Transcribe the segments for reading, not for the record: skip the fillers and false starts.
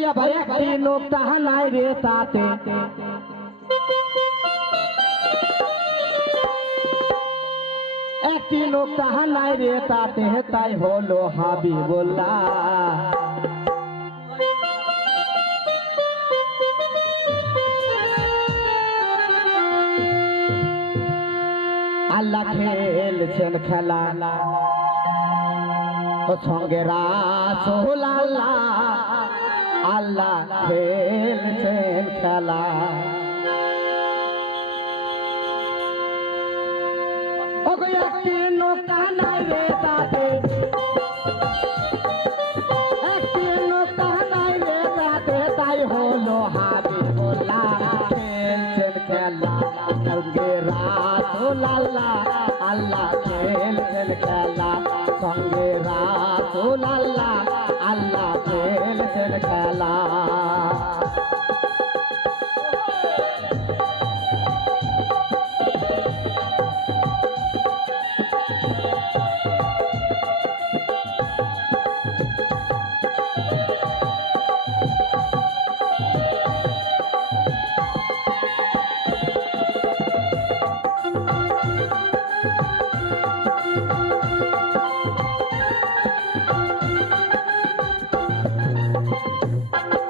ওই আবার একটি লোক তাহা নাই রে তাতে একটি লোক তাহা নাই রে তাতে তাই হলো হাবিবুল্লাহ আল্লাহ খেলছেন খেলা ও সঙ্গে রাসূল আল্লাহ আল্লাহ খেলছেন খেলা ও গো একটি নৌকা নাই রে তাতে একটি নৌকা নাই রে তাতে তাই হলো হাবিবুল্লাহ খেলছেন খেলা সঙ্গে রাসূল আল্লাহ আল্লাহ খেলছেন খেলা সঙ্গে রাসূল আল্লাহ আল্লাহ খেলছেন খেলা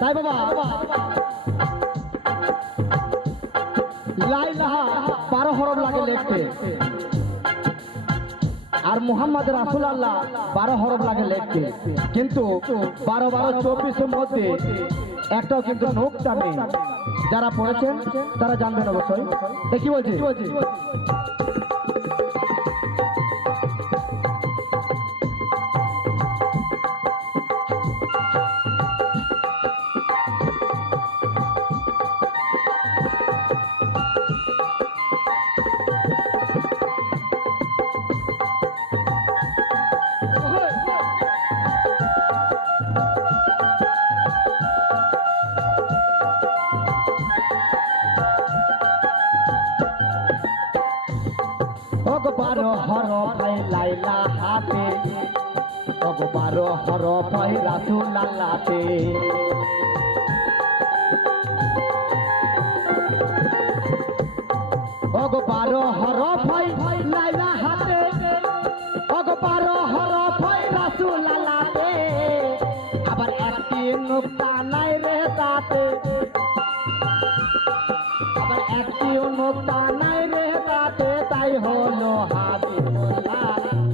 তাই বাবা লা ইলাহা 12 হরফ লাগে লিখতে আর মুহাম্মদ রাসূলুল্লাহ 12 হরফ লাগে লিখতে কিন্তু 12 12 24 এর মধ্যে একটাও কিন্তু নোকটা নেই যারা পড়েছেন তারা জানবেন অবশ্যই দেখি বলছি বারো হরফ লাইলা হাতে ওগো 12 হরফ রাসূলুল্লাহতে ওগো 12 হরফ লাইলা হাতে ওগো 12 হরফ রাসূলুল্লাহতে আবার একটি নুকতা নাই রে তাতে আবার একটিও নুকতা নাই রে তাতে তাই হলো হাবিবুল্লাহ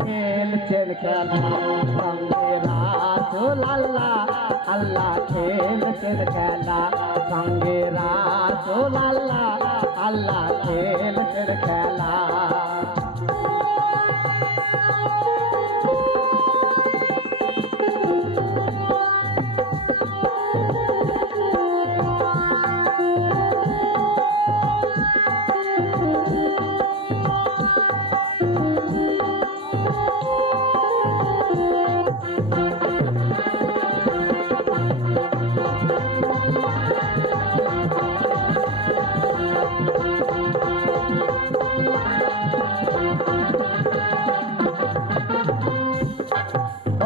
খেলছেন খেলা সঙ্গে রাসূল আল্লাহ আল্লাহ খেলছেন খেলা সঙ্গে রাসূল আল্লাহ আল্লাহ খেলছেন খেলা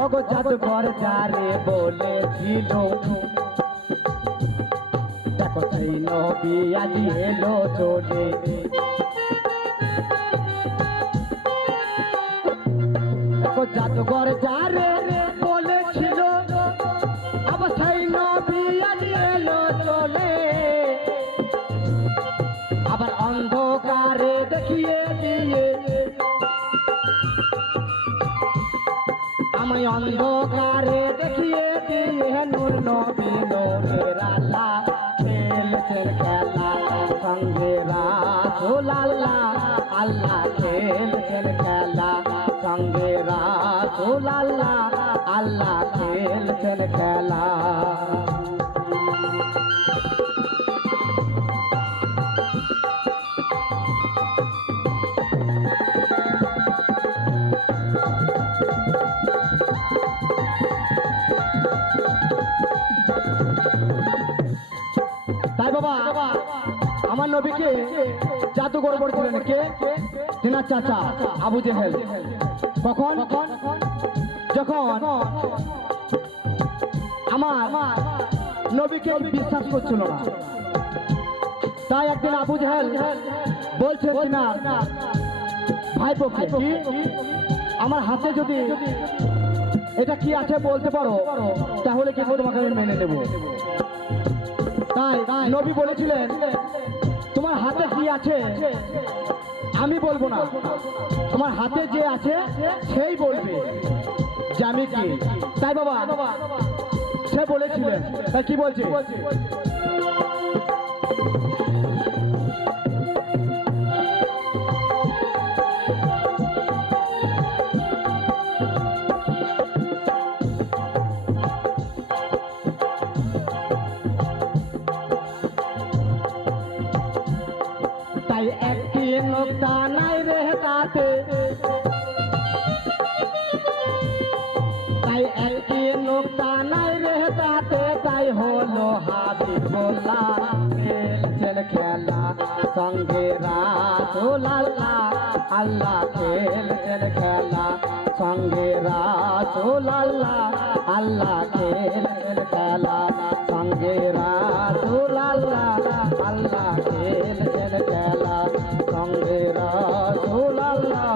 ওগো জাদুঘর যারে বলেছিল দেখো সেই নবী আজি এলো চলে দেখো জাদুঘর যারে বলেছিল আবার সেই নবী আজি এলো চলে আবার অন্ধকারে দেখিয়ে দিয়ে আমি অন্ধকারে দেখিয়ে দিয়ে নূর নবী নূরের আল্লাহ খেলছেন খেলা সঙ্গে রাসূল আল্লাহ আল্লাহ খেলছেন খেলা সঙ্গে রাসূল আল্লাহ আল্লাহ খেলছেন খেলা তাই বাবা আমার নবীকে জাদুঘর বলেছিলেন কে তিনার চাচা আবু জেহেল কখন যখন আমার নবীকে বিশ্বাস করছিল না। তাই একদিন আবু জাহেল বলছে কিনা ভাইপোকে, কি আমার হাতে যদি এটা কি আছে বলতে পারো তাহলে কিন্তু তোমাকে আমি মেনে নেব। তাই নবী বলেছিলেন তোমার হাতে কি আছে আমি বলবো না, তোমার হাতে যে আছে সেই বলবে যে আমি কি। তাই বাবা সে বলেছিলেন, তাই কি বলছে, তাই একটি নোকতা নাই রে তাতে, তাই একটি নোকতা নাই রে তাতে, তাই হলো হাবিবুল্লাহ খেলছেন খেলা সঙ্গে রাসূলুল্লাহ, আল্লাহ খেলছেন খেলা সঙ্গে রাসূলুল্লাহ, আল্লাহ খেলছেন খেলা সঙ্গে রাসূলুল্লাহ, আল্লাহ খেলছেন খেলা সঙ্গে রাসূলুল্লাহ,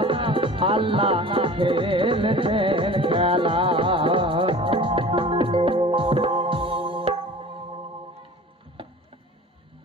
আল্লাহ খেলছেন খেলা।